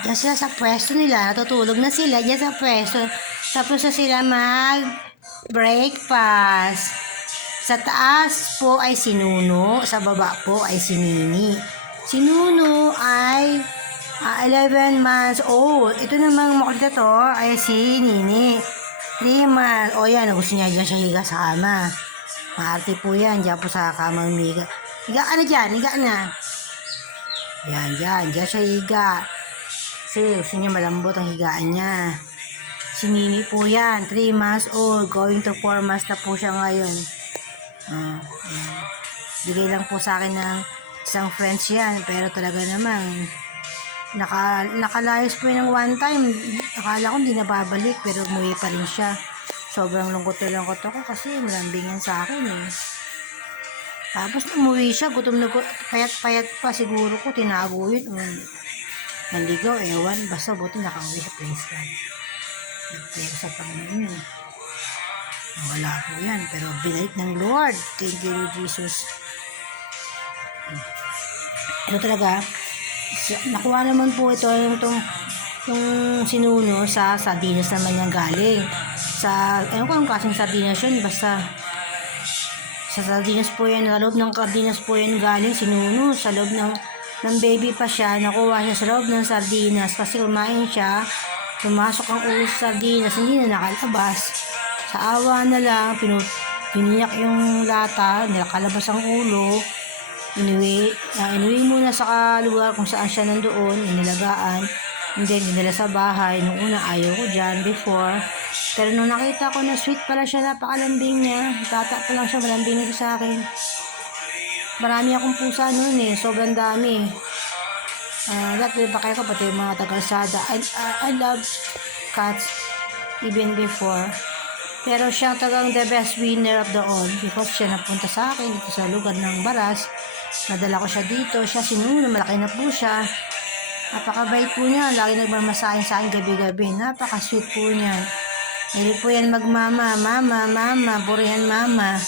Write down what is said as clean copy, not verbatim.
Diyan sila sa pwesto nila, natutulog na sila diyan sa pwesto. Tapos na sila mag-breakfast. Sa taas po ay si Nuno, sa baba po ay si Nini. Si Nuno ay 11 months old. Ito namang makulit to ay si Nini. 3 months. O yan, gusto niya dyan siya higa sa kama. Maarte po yan, dyan po sa kama umiga. Higa ka na dyan, higa na. Yan, dyan siya higa. Kasi gusto niya malambot ang higaan niya. Si Nini po yan, 3 months old, going to 4 months na po siya ngayon. Bigay lang po sa akin ng isang friends yan, pero talaga naman, nakalayas po yun ng one time. Akala ko hindi na babalik, pero umuwi pa rin siya. Sobrang lungkot na lungkot ako kasi malambingan sa akin eh. Tapos umuwi siya, gutom na payat-payat pa, siguro ko tinago yun. Naligaw, ewan, basta buti nakauwi sa place lang. Nagpero sa Panginoon yun. Wala po yan, pero binalik ng Lord. Thank you, Jesus. Ito talaga, nakuha naman po ito yung sinuno sa sardinas naman niyang galing. Ewan ko ang kasing sardinas yun, basta sa sardinas po yan, sa loob ng sardinas po yan galing, sinuno, sa loob ng baby pa siya, nakuha siya sa loob ng sardinas kasi kumain siya, pumasok ang ulo sa sardinas, hindi na nakalabas. Sa awa na lang, piniyak yung lata, nakalabas ang ulo, inuwi muna sa lugar kung saan siya nandoon, inilagaan, and then dinala sa bahay. Nung una, ayaw ko dyan before. Pero nung nakita ko na sweet pala siya, napakalambing niya, tata pa lang siya, malambing nito sa akin. Marami akong pusa noon eh, sobrang dami. Lahat ba kayo ko, pati yung mga tagalsada. I love cats even before. Pero siya talagang the best winner of the all because siya napunta sa akin dito sa lugar ng Baras. Nadala ko siya dito. Siya sinuno, malaki na po siya. Napakabait po niya. Lagi nagmamasahin sa akin gabi-gabi. Napaka-sweet po niya. Hindi po yan magmama, mama, burihan mama.